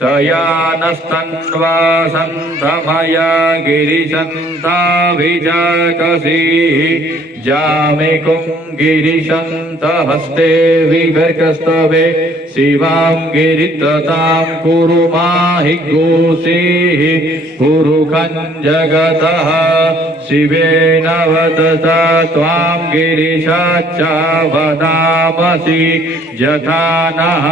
तया नस्तन्वासन्तमया गिरिशन्ताभिजाकसी जामेकुं गिरिशन्त हस्ते विभर्कस्तवे शिवां गिरिततां कुरु माहि गोसीः पुरुखं जगतः शिवेन वदता त्वां गिरिशाच्चा वदामसि यथा नः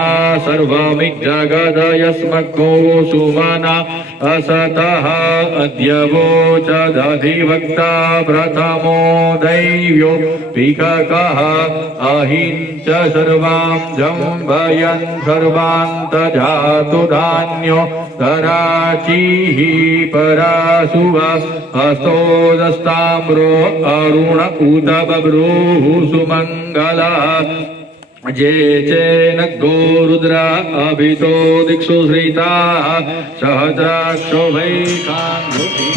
सर्वमिज्जगदयस्मद्गो सुमना असतः अद्य वोचदधिवक्ता प्रथमो दैव्यो पिककः अहिंच सर्वां जम्भयन् सर्वान्तजातु धान्यो कराचीः परासुवा हस्तोदस्ताम्रो अरुण उत बभ्रूः सुमङ्गलः जे चेन गोरुद्रा अभितो दिक्षु श्रिताः सहस्राक्षो वैखान्धुकी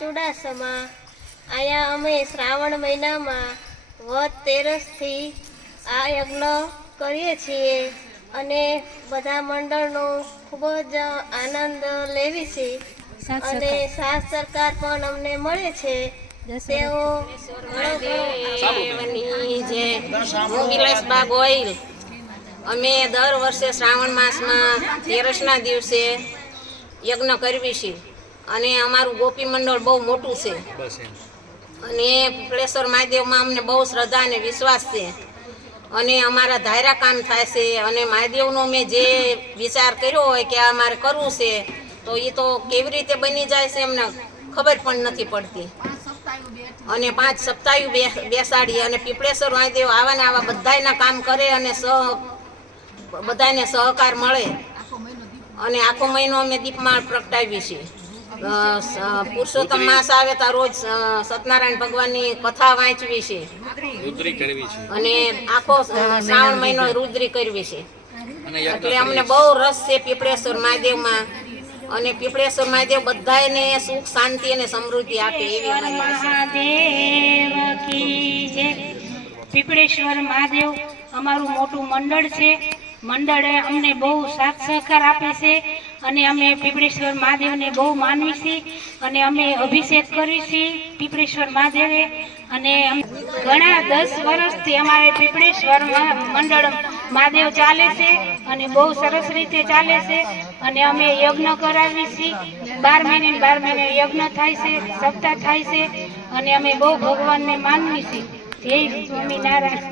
ચુડાસમા અહીંયા અમે શ્રાવણ મહિનામાં વદ તેરસથી આ યજ્ઞ કરીએ છીએ અને બધા મંડળનો ખૂબ જ આનંદ લેવી છે અને સાથ સરકાર પણ અમને મળે છે તેઓ ગોહિલ અમે દર વર્ષે શ્રાવણ માસમાં તેરસના દિવસે યજ્ઞ કરવી છે અને અમારું ગોપી મંડળ બહુ મોટું છે અને પીપળેશ્વર મહાદેવમાં અમને બહુ શ્રદ્ધા અને વિશ્વાસ છે અને અમારા ધાયરા કામ થાય છે અને મહાદેવનો મેં જે વિચાર કર્યો હોય કે આ અમારે કરવું છે તો એ તો કેવી રીતે બની જાય છે એમને ખબર પણ નથી પડતી અને 5 સપ્તાહ બેસાડી અને પીપળેશ્વર મહાદેવ આવા ને આવા બધાયના કામ કરે અને બધાને સહકાર મળે અને આખો મહિનો અમે દીપમાળ પ્રગટાવી છે પુરુષોત્તમ માસ આવે તો રોજ સત્યનારાયણ ભગવાનની કથા વાંચવી છે અને આખો શ્રાવણ મહિનો રુદ્રી કરવી છે એટલે અમને બહુ રસ છે પીપળેશ્વર મહાદેવમાં અને પીપળેશ્વર મહાદેવ બધાને સુખ શાંતિ અને સમૃદ્ધિ આપે એવી પીપળેશ્વર મહાદેવ અમારું મોટું મંડળ છે મંડળે અમને બહુ સાથ સહકાર આપે છે અને અમે પીપળેશ્વર મહાદેવને બહુ માનવી છીએ અને અમે અભિષેક કરીએ છીએ પીપળેશ્વર મહાદેવે અને ઘણા 10 વર્ષથી અમારે પીપળેશ્વર મંડળ મહાદેવ ચાલે છે અને બહુ સરસ રીતે ચાલે છે અને અમે યજ્ઞ કરાવીએ છીએ 12 મહિને યજ્ઞ થાય છે સપ્તાહ થાય છે અને અમે બહુ ભગવાનને માનવી છીએ જય સ્વામિનારાયણ।